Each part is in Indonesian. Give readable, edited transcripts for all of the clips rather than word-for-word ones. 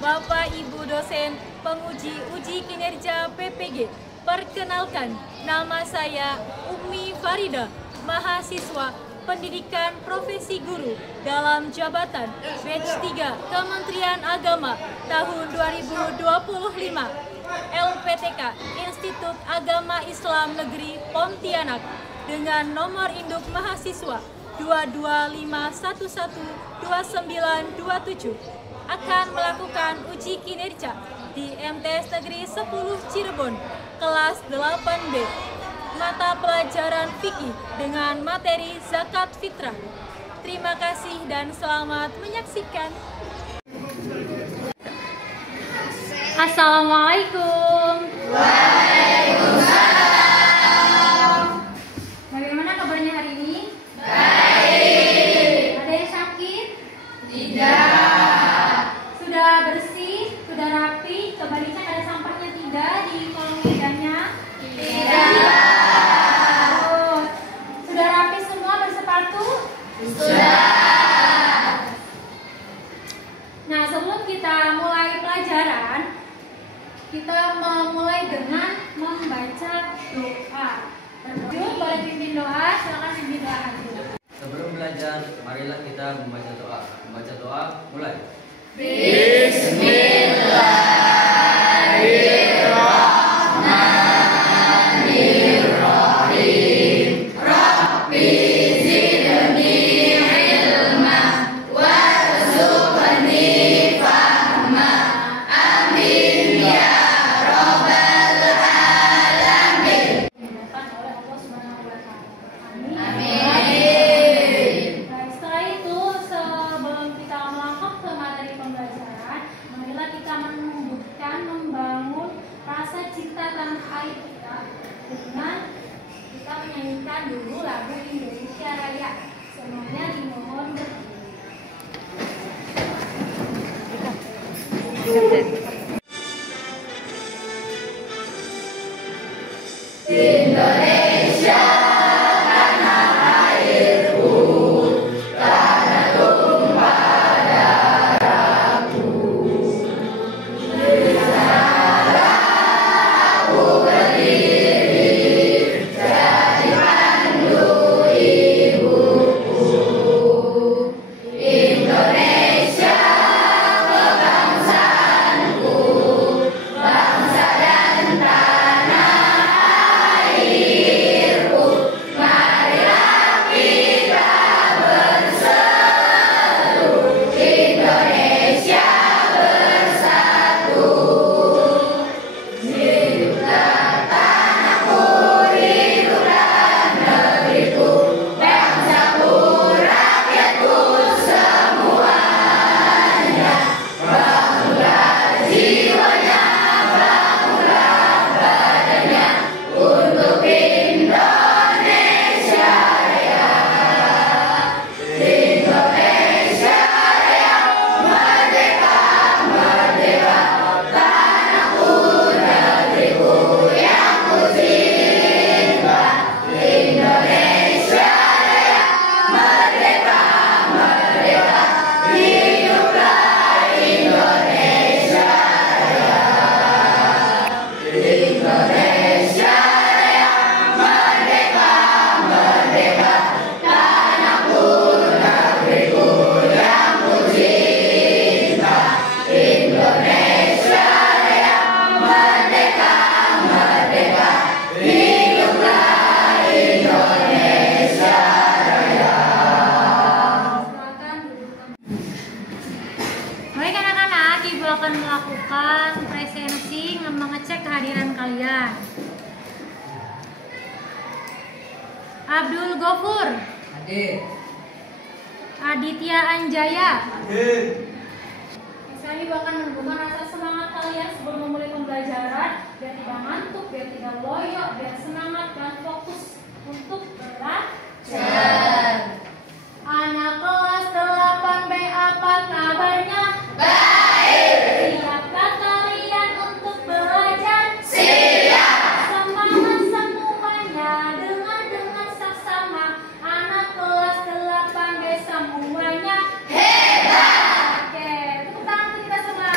Bapak Ibu dosen penguji uji kinerja PPG. Perkenalkan, nama saya Ummi Farida, mahasiswa Pendidikan Profesi Guru dalam jabatan Batch 3 Kementerian Agama tahun 2025. LPTK Institut Agama Islam Negeri Pontianak dengan nomor induk mahasiswa 225112927 akan melakukan uji kinerja di MTs Negeri 10 Cirebon kelas 8B mata pelajaran fikih dengan materi zakat fitrah. Terima kasih dan selamat menyaksikan. Assalamualaikum. Waalaikumsalam. Bagaimana kabarnya hari ini? Baik. Ada yang sakit? Tidak. Sudah bersih? Sudah rapi? Coba dicek ada sampahnya tidak di kolong mejanya? Tidak. Oh. Sudah rapi semua bersepatu? Sudah. Nah, sebelum kita mulai pelajaran, kita memulai dengan membaca doa. Yuk, boleh pimpin doa, silakan pimpin doa. Sebelum belajar, marilah kita membaca doa. Membaca doa, mulai. Bismillahirrahmanirrahim. Rabbi zidni ilma warzuqni fahma. Amin ya rabbal alamin. Oleh Allah Subhanahu wa Ta'ala. Amin. Amin. Baik, setelah itu sebelum kita melangkah ke materi pembelajaran, marilah kita menumbuhkan, membangun rasa cinta tanah air kita dengan kita menyanyikan dulu lagu Indonesia Raya. Semuanya dimohon Indonesia tanah airku, tanah tumpah darahku. Di sana aku berdiri, jadi pandu ibuku. Indonesia kebangsaanku, bangsa dan tanah airku. Marilah kita berseru, Indonesia bersatu. Hiduplah tanahku, hiduplah negeriku, bangsaku, rakyatku semuanya. Bangunlah jiwanya, bangunlah badannya untuk Indonesia Raya. Indonesia Raya, merdeka, merdeka, tanahku, negeriku yang ku cinta. Indonesia Raya, merdeka, merdeka, hiduplah Indonesia Raya. Indonesia Raya, merdeka, merdeka, tanahku, negeriku yang ku cinta. Indonesia Raya, merdeka, merdeka, hiduplah Indonesia Raya. silakan duduk. Baik anak-anak, Ibu akan melakukan presensi mengecek kehadiran kalian. Abdul Gofur, Hadir. Aditya Anjaya. Hadir. Saya Ibu akan menumbuhkan rasa semangat kalian sebelum memulai pembelajaran, biar tidak ngantuk, biar tidak loyo, biar semangat dan fokus untuk belajar. Anak kelas 8B, apa kabarnya? Baik. Siapkah kalian untuk belajar? Siap. Semangat semuanya, dengan saksama. Anak kelas 8B semuanya Hebat. Oke, tepuk tangan untuk kita semua.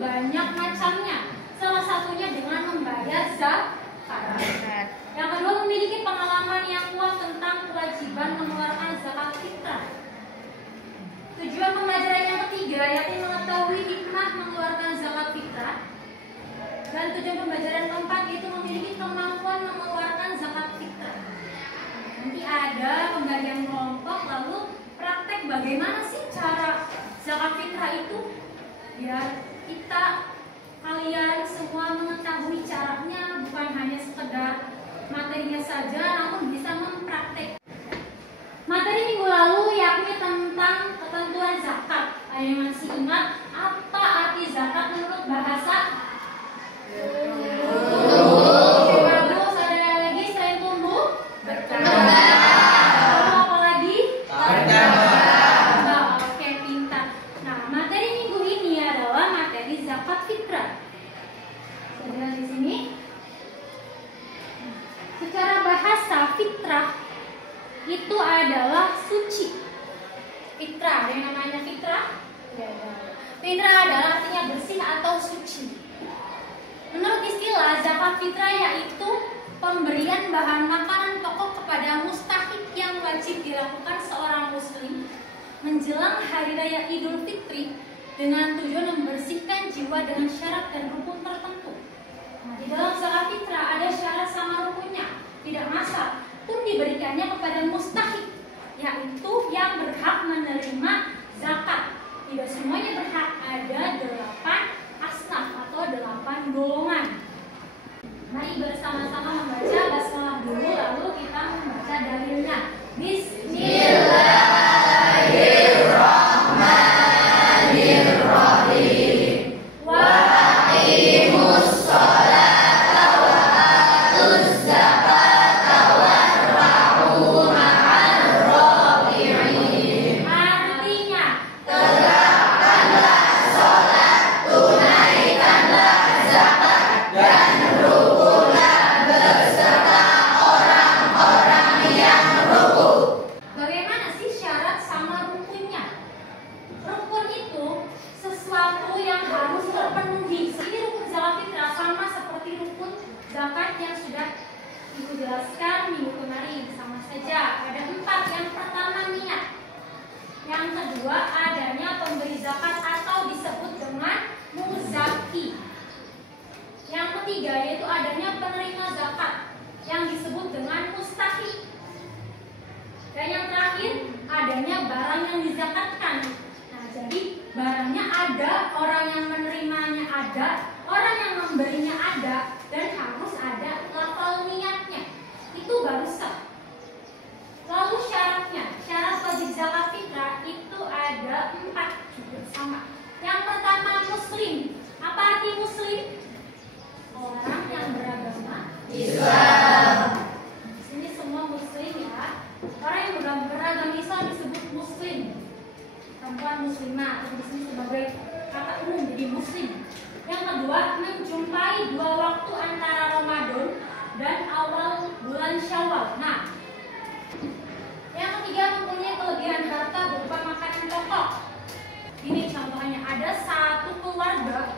banyak macamnya. Salah satunya dengan membayar zakat. Yang kedua, memiliki pengalaman yang kuat tentang kewajiban mengeluarkan zakat fitrah. Tujuan pembelajaran yang ketiga yakni mengetahui hikmah mengeluarkan zakat fitrah. Dan tujuan pembelajaran keempat yaitu memiliki kemampuan mengeluarkan zakat fitrah. Nanti ada pembagian kelompok, lalu praktek bagaimana sih cara zakat fitrah itu, biar kalian semua mengetahui caranya, bukan hanya sekedar materinya saja, namun bisa mempraktek. Materi minggu lalu yakni tentang ketentuan zakat. Ada yang masih ingat apa arti zakat menurut bahasa? Oke, bagus. Ada lagi selain tumbuh? Apa lagi? Oke, pintar. Nah, materi minggu ini adalah materi zakat fitrah. Sudah di sini. Secara bahasa fitrah itu adalah suci. Fitrah, ada yang namanya fitrah? Fitrah adalah artinya bersih atau suci. Menurut istilah, zakat fitrah yaitu pemberian bahan makanan pokok kepada mustahik yang wajib dilakukan seorang muslim menjelang hari raya Idul Fitri dengan tujuan membersihkan jiwa dengan syarat dan rukun tertentu. Nah, di dalam zakat fitrah ada syarat sama rukunnya. Tidak masak pun diberikannya kepada mustahik, yaitu yang berhak menerima zakat. Tidak semuanya berhak, ada 8 asnaf atau 8 golongan. Mari bersama-sama membaca basmalah dulu, lalu kita membaca dalilnya. Bismillahirrahmanirrahim. Wa aqimus sholata wa atuz zakata warka'u ma'ar raki'in. Artinya, tegakkanlah sholat, tunaikanlah zakat, dan rukunlah beserta orang-orang yang rukun. bagaimana sih syarat sama rukunnya? Rukun itu sesuatu yang harus terpenuhi. Ini rukun zakat fitrah sama seperti rukun zakat yang sudah Ibu jelaskan minggu kemarin, sama saja. Ada 4. Yang pertama, niat. Yang kedua, adanya pemberi zakat atau disebut dengan muzaki. Yang ketiga, yaitu adanya penerima zakat yang disebut dengan mustahik. Dan yang terakhir, adanya barang yang dizakatkan. Nah, jadi barangnya ada, orang yang menerimanya ada, orang yang memberinya ada, dan harus ada lafal niatnya. Itu baru sah. Lalu syaratnya, syarat wajib zakat fitrah itu ada 4 juga sama. Yang pertama, muslim. Apa arti muslim? Orang yang beragama Islam. Di sini semua muslim ya. Orang yang beragama Islam disebut muslim. Perempuan muslimah, atau di sini sebagai kata umum jadi muslim. Yang kedua, menjumpai 2 waktu antara Ramadan dan awal bulan Syawal. Nah, yang ketiga, mempunyai kelebihan harta berupa makanan pokok. Ini contohnya, ada satu keluarga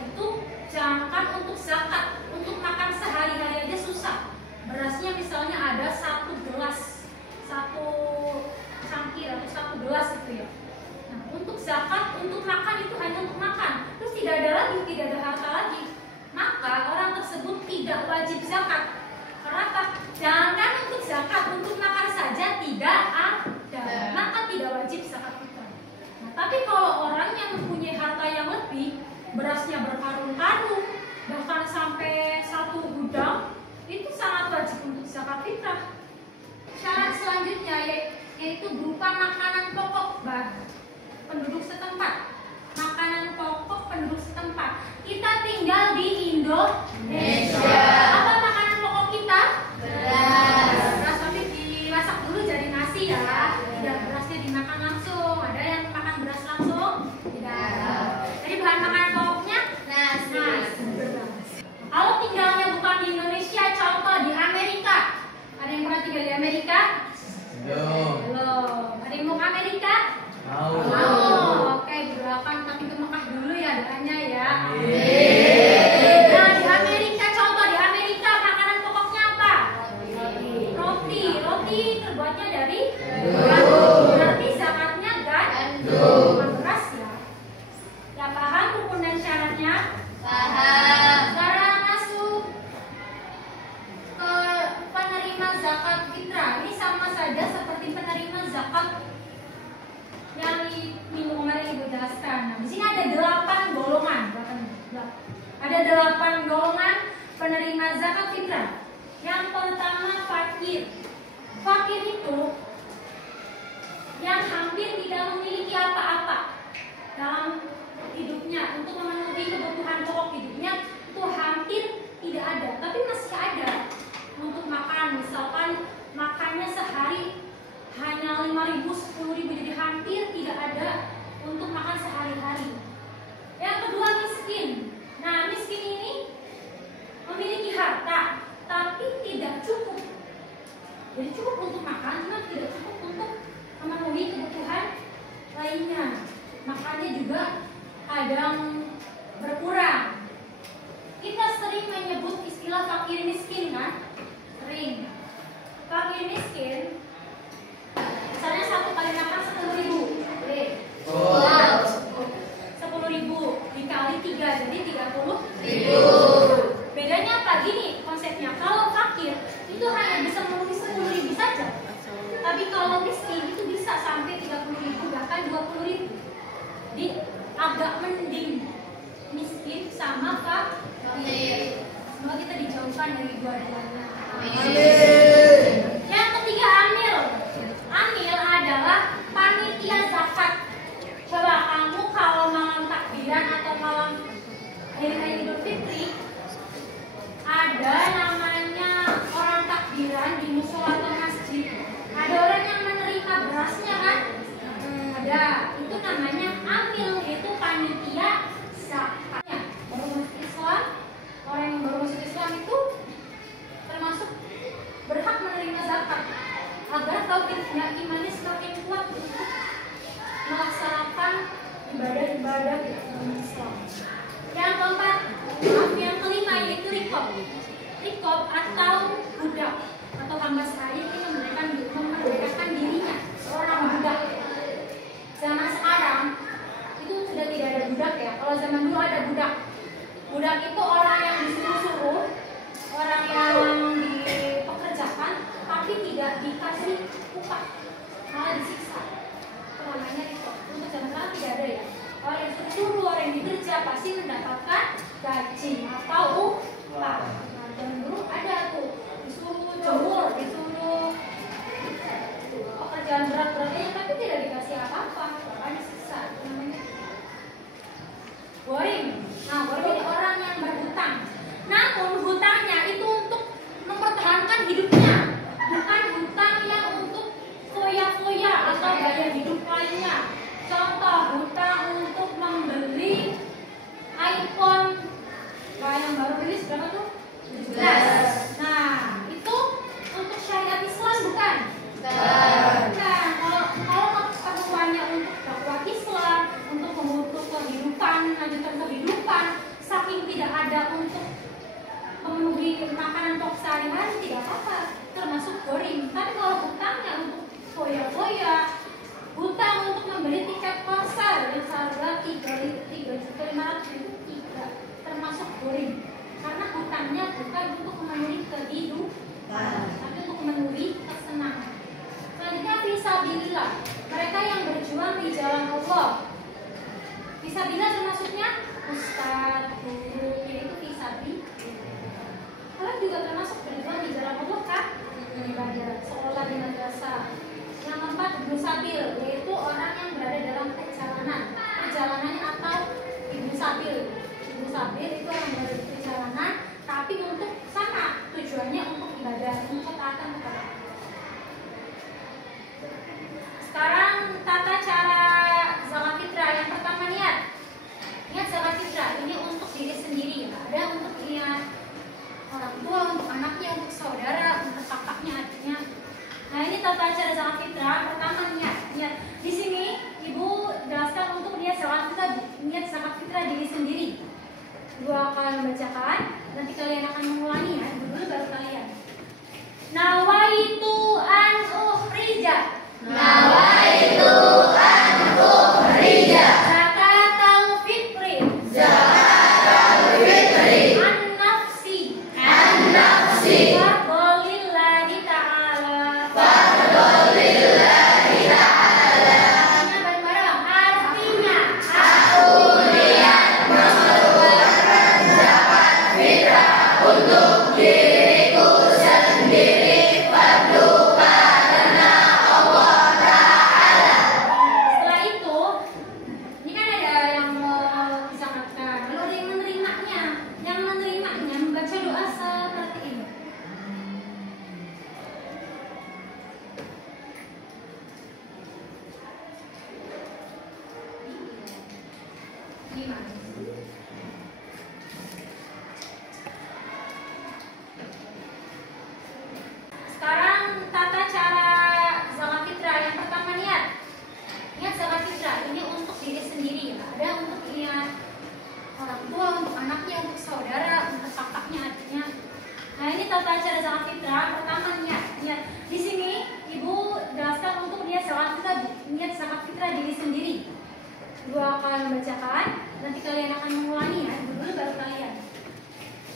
itu jangan untuk zakat, untuk makan sehari-hari aja susah. Berasnya misalnya ada 1 gelas, 1 cangkir atau 1 gelas itu ya. Nah, untuk zakat, untuk makan itu hanya untuk makan. Terus tidak ada lagi, tidak ada harta lagi. Maka orang tersebut tidak wajib zakat. Kenapa? Jangan untuk zakat, untuk makan saja tidak ada. Maka tidak wajib zakat fitrah. Nah, tapi kalau orang yang mempunyai harta yang lebih, berasnya berkarung-karung, bahkan sampai 1 gudang, itu sangat wajib untuk zakat fitrah. Syarat selanjutnya yaitu berupa makanan pokok penduduk setempat. Makanan pokok penduduk setempat. Kita tinggal di Indonesia. Apa makanan pokok kita? Beras. Tapi dimasak dulu jadi nasi ya. Tidak berasnya dimakan langsung. Ada yang makan beras langsung? Tidak. Jadi bahan makanan pokoknya nasi. Kalau tinggalnya bukan di Indonesia, contoh di Amerika. Ada yang pernah tinggal di Amerika? Belum. Ada yang mau ke Amerika? Mau. Oke, belakang tapi zakat fitrah. Yang pertama fakir. Fakir itu yang hampir tidak memiliki apa-apa dalam hidupnya untuk memenuhi kebutuhan pokok hidupnya, itu hampir tidak ada, tapi masih ada untuk makan. Misalkan makannya sehari hanya 5.000, 10.000, jadi hampir tidak ada untuk makan sehari-hari. Yang kedua miskin. Nah, miskin ini memiliki harta tapi tidak cukup. Jadi cukup untuk makan, cuma tidak cukup untuk memenuhi kebutuhan lainnya. Makannya juga kadang berkurang. Kita sering menyebut istilah fakir miskin, kan? Sering. Fakir miskin, misalnya satu kali makan 10.000, 10.000 dikali 3 jadi 30.000. Bedanya apa? Gini konsepnya, kalau fakir itu hanya bisa memenuhi 10.000 saja, tapi kalau miskin itu bisa sampai 30.000 bahkan 20.000. Jadi agak mending miskin sama fakir. Semoga kita dijauhkan dari dua-duanya. Yang ketiga amil. Amil adalah panitia zakat. Coba kamu kalau malam takbiran atau malam hari raya Idul Fitri, ada namanya orang takbiran di musola atau masjid. Ada orang yang menerima berasnya, kan? Ada. Itu namanya amil, itu panitia zakatnya. Baru masuk Islam, orang yang baru masuk Islam itu termasuk berhak menerima zakat agar tauhidnya, imannya semakin kuat untuk melaksanakan ibadah-ibadah dalam Islam. Yang keempat, yang kelima yaitu rikob. Rikob atau budak atau hamba sahaya ini memerdekakan dirinya, seorang budak. Zaman sekarang itu sudah tidak ada budak ya. Kalau zaman dulu ada budak. Budak itu orang yang disuruh-suruh, orang yang dipekerjakan tapi tidak dikasih upah, malah disiksa. Namanya rikob. Untuk zaman sekarang tidak ada ya. Orang yang suruh-suruh, orang yang bekerja pasti mendapatkan gaji atau upah. Nah, dan dulu ada tuh disuruh jemur, disuruh pekerjaan berat-beratnya tapi tidak dikasih apa-apa, bahkan disiksa. Namanya boring. Nah, boring ini orang yang berhutang. Namun hutangnya itu untuk mempertahankan hidupnya, bukan hutang yang untuk foya-foya atau gaya hidup lainnya. Contoh, hutang untuk membeli iPhone yang baru rilis berapa tuh? 17. Nah, itu untuk syariat Islam bukan? Bukan. Kalau keperluannya untuk dakwah Islam, untuk memutus kehidupan, melanjutkan kehidupan, saking tidak ada untuk memenuhi makanan pokok sehari-hari, tidak apa-apa, termasuk boring. Tapi kalau hutangnya untuk foya-foya, hutang untuk membeli tiket konser yang seharga 3.500.000 itu tidak termasuk boring, karena hutangnya bukan untuk memenuhi kehidupan, tapi untuk memenuhi kesenangan. Selanjutnya fisabilillah, mereka yang berjuang di jalan Allah. Fisabilillah termasuknya ustaz, guru, yaitu fisabilillah. Kalian juga termasuk berjuang di jalan Allah, kan? Ibadah, sekolah di madrasah. Yang keempat, ibnu sabil, yaitu orang yang berada dalam perjalanan atau ibnu sabil. Ibnu sabil itu orang yang berada di perjalanan, tapi untuk sama tujuannya untuk ibadah, untuk ketaatan kepada Allah. Sekarang tata cara zakat fitrah. Yang pertama niat zakat fitrah ini untuk diri sendiri, ada untuk niat orang tua, untuk anaknya, untuk saudara, untuk kakaknya, adiknya. Nah, ini tata cara zakat fitrah. Pertama niat. Di sini Ibu jelaskan untuk niat zakat fitrah diri sendiri. Ibu akan membacakan, nanti kalian akan mengulangi ya. Dulu baru kalian. Nawaitu an ukhrija. Nawaitu an ukhrija Zakatal fitri. zakatal fitri An nafsi. an nafsi Fardholillahi ta'ala. fardholillahi ta'ala. Artinya bareng-bareng. Artinya Aku niat mengeluarkan zakat fitrah untuk diri Iman. Sekarang tata cara zakat fitrah. Yang pertama niat zakat fitrah ini untuk diri sendiri ya. Ada untuk orang tua, untuk anaknya, untuk saudara, untuk kakaknya, adiknya. Nah ini tata cara zakat fitrah. Pertama niat. Di sini ibu jelaskan untuk niat zakat fitrah diri sendiri. Ibu akan membacakan, nanti kalian akan mengulangi ya. Ibu dulu baru kalian.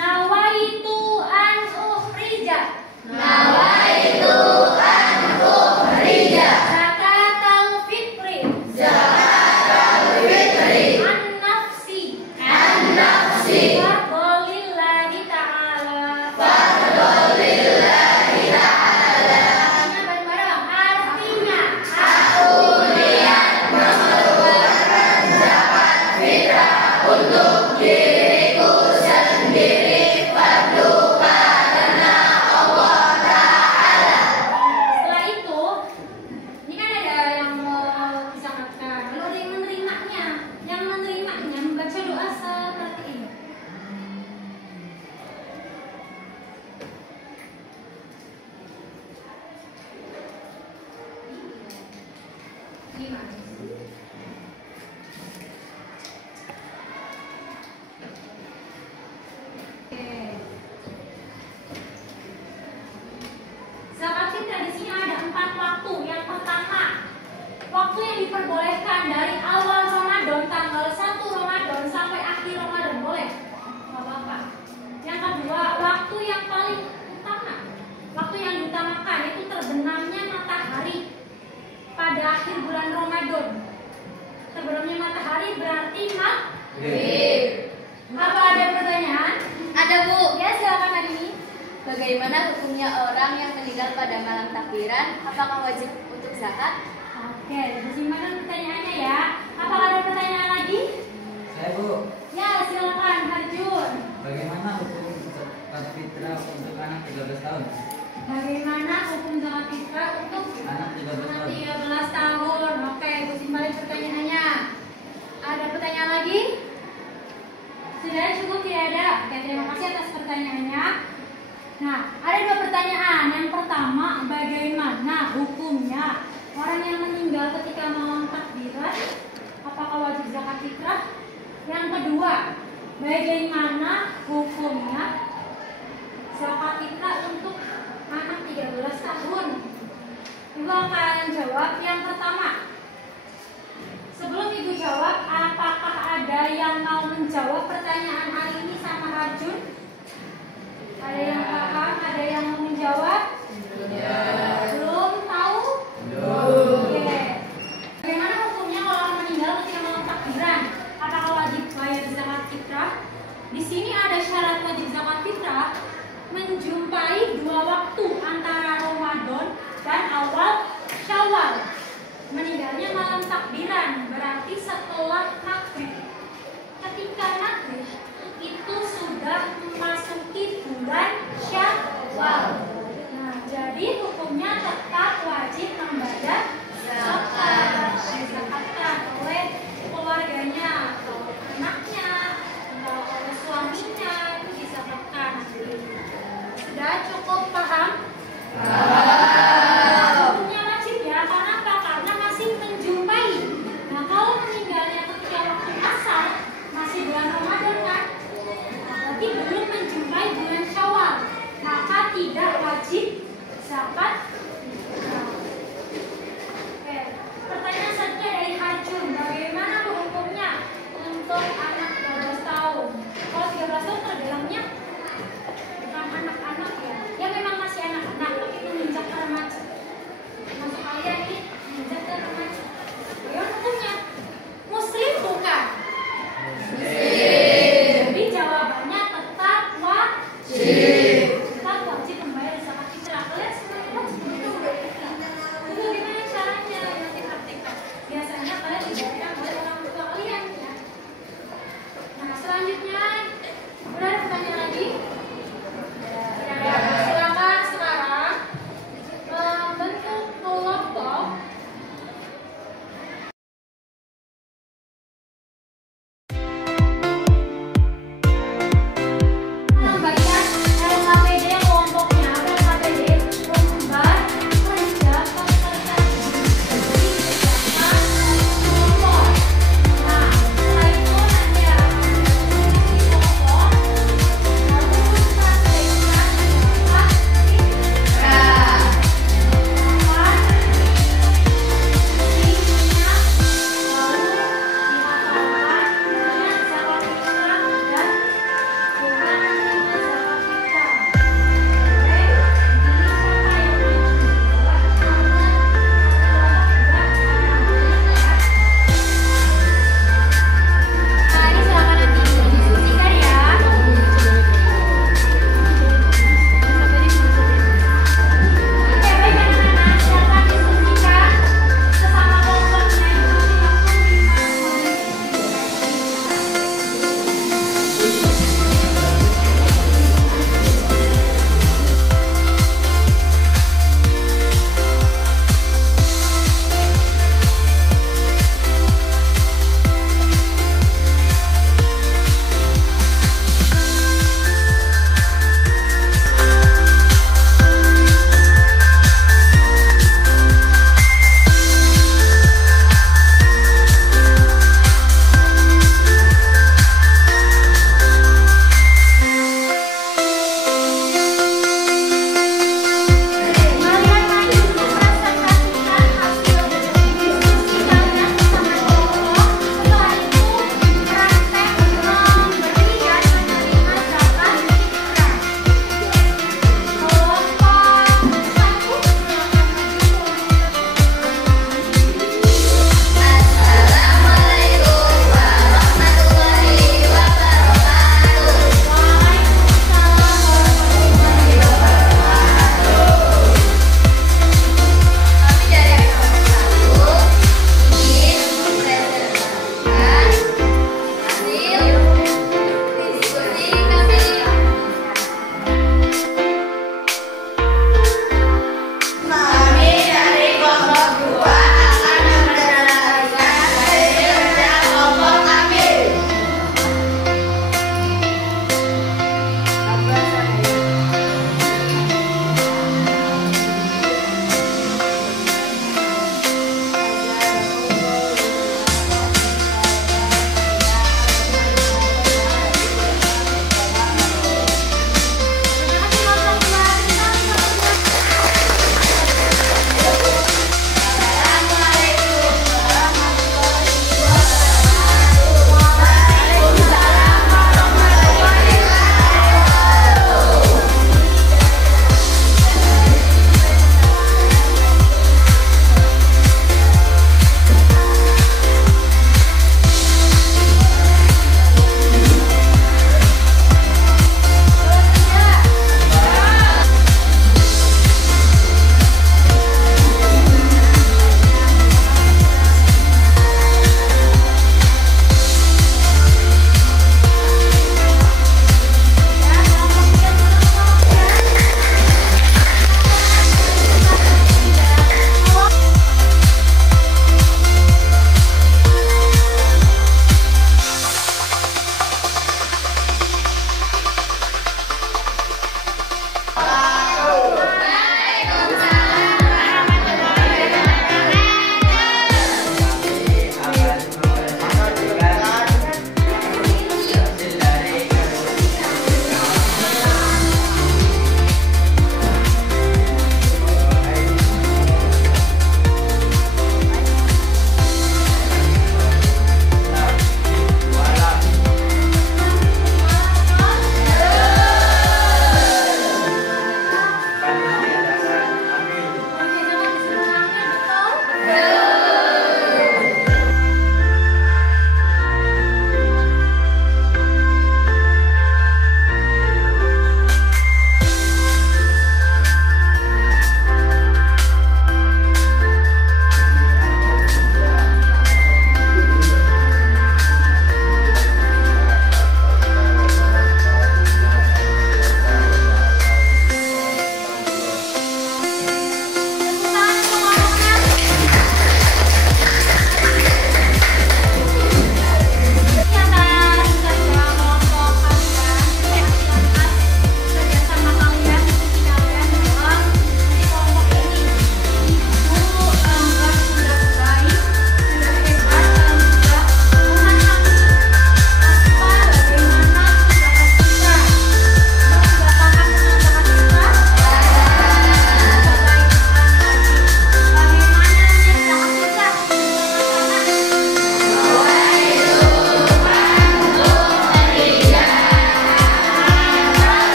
Nawaitu an ukhrija. Nawaitu an ukhrija Zakatal fitri. zakatal fitri An nafsi. an nafsi Fardolillahi ta'ala. fardolillahi ta'ala. Artinya bareng-bareng. Artinya Aku niat mengeluarkan zakat fitrah untuk diriku sendiri fardu karena Allah Ta'ala. setelah itu, ini kan ada yang mau zakatkan, lalu ada yang menerimanya. Yang menerimanya membaca doa seperti ini. Gimana? Oke. Zakat fitrah di sini ada 4 waktu. Yang pertama, waktu yang diperbolehkan dari awal Ramadan tanggal 1 Ramadan sampai akhir Ramadan boleh. Nggak apa-apa. Yang kedua, waktu yang paling utama. Waktu yang diutamakan itu terbenamnya matahari pada akhir bulan Ramadan. Terbenamnya matahari berarti maghrib. Apa ada pertanyaan? Ada Bu, Ya silakan Adini. bagaimana hukumnya orang yang meninggal pada malam takbiran? Apakah wajib untuk zakat? Oke, disimpan pertanyaannya ya. Apakah ada pertanyaan lagi? Saya Bu, Ya, silakan Harjun. bagaimana hukum zakat fitrah untuk anak 13 tahun? Bagaimana hukum zakat fitrah untuk Anak 13 anak tahun. 13 tahun? Oke, disimpan pertanyaannya. Ada pertanyaan lagi? Sudah cukup tidak ada? Oke, terima kasih atas pertanyaannya. Nah, ada 2 pertanyaan. Yang pertama, bagaimana hukumnya orang yang meninggal ketika malam takbiran? Apakah wajib zakat fitrah? Yang kedua, bagaimana hukumnya zakat fitrah untuk anak 13 tahun? Ibu akan jawab yang pertama. Sebelum Ibu jawab, apakah ada yang mau menjawab pertanyaan hari ini sama Arjun? Ada yang paham? Ada yang mau menjawab? Belum tahu? Oke. Bagaimana hukumnya kalau orang meninggal ketika malam takbiran? Apakah wajib bayar zakat fitrah? Di sini ada syarat wajib zakat fitrah menjumpai 2 waktu antara Ramadan dan awal Syawal. Meninggalnya malam takbiran berarti setelah maghrib. Ketika maghrib itu sudah memasuki bulan Syawal. Nah, jadi hukumnya tetap wajib membayar zakat. Dizakatkan oleh keluarganya, atau anaknya, atau oleh suaminya, itu dizakatkan. Sudah cukup paham? Hukumnya wajib ya, karena apa? Karena masih menjumpai. Nah, kalau meninggalnya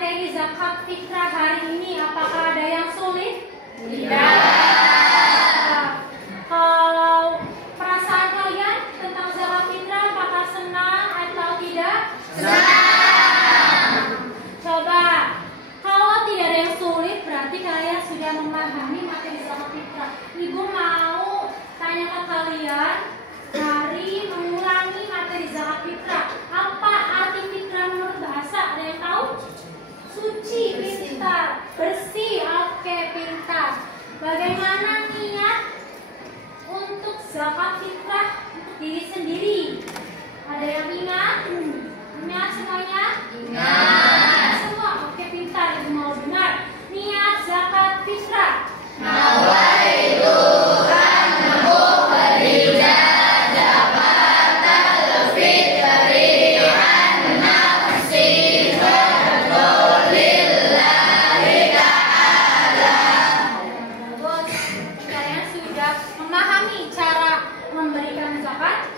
materi zakat fitrah hari ini, apakah ada yang sulit? Tidak. Kalau perasaan kalian tentang zakat fitrah, apakah senang atau tidak? Senang. Coba, kalau tidak ada yang sulit, berarti kalian sudah memahami materi zakat fitrah. Ibu mau tanya ke kalian, hari mengulangi materi zakat fitrah. Apa arti fitrah menurut bahasa? Ada yang tahu? Suci, pintar, bersih. Oke, pintar. Bagaimana niat untuk zakat fitrah untuk diri sendiri? Ada yang ingat? Ingat semuanya? Ingat semua. Oke, pintar. Ibu mau dengar. Niat zakat fitrah. Nawaitu an ukhrija zakatal fitri an nafsi lillahi ta'ala. Bagus. Kalian sudah memahami cara memberikan zakat.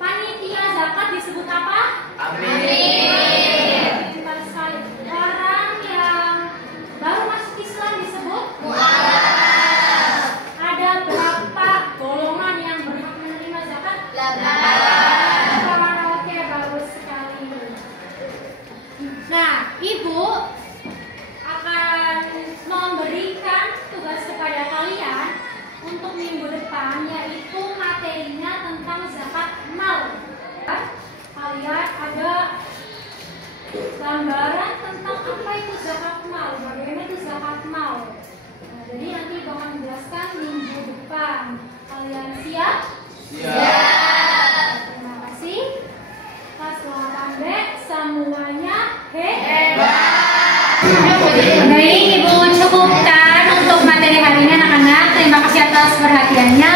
Panitia zakat disebut apa? Amin. Pintar sekali. Orang yang baru masuk Islam disebut Mu'alaf. Ada berapa golongan yang berhak menerima zakat? 8. Oke, bagus sekali. Nah, Ibu akan memberikan tugas kepada kalian untuk minggu depan, yaitu materinya tentang zakat mal. Kalian ada gambaran tentang apa itu zakat mal, bagaimana itu zakat mal. Nah, jadi nanti Ibu akan menjelaskan minggu depan. Kalian siap? Siap. Terima kasih. Kelas 8B semuanya Hebat. Baik, Ibu cukupkan untuk materi hari ini anak-anak. Terima kasih atas perhatiannya.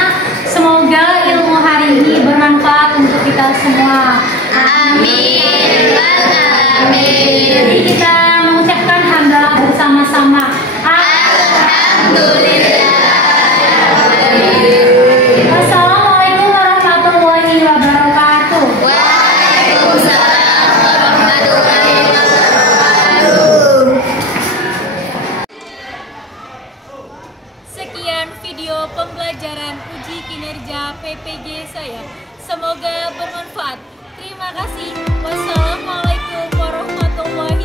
Semoga ilmu hari ini bermanfaat untuk kita semua. Amin. Amin. Jadi kita mengucapkan hamdalah bersama-sama. Alhamdulillah. Wassalamualaikum warahmatullahi wabarakatuh. Waalaikumsalam warahmatullahi wabarakatuh. Sekian video pembelajaran uji kinerja PPG saya. Semoga bermanfaat. Terima kasih. Wassalamualaikum warahmatullahi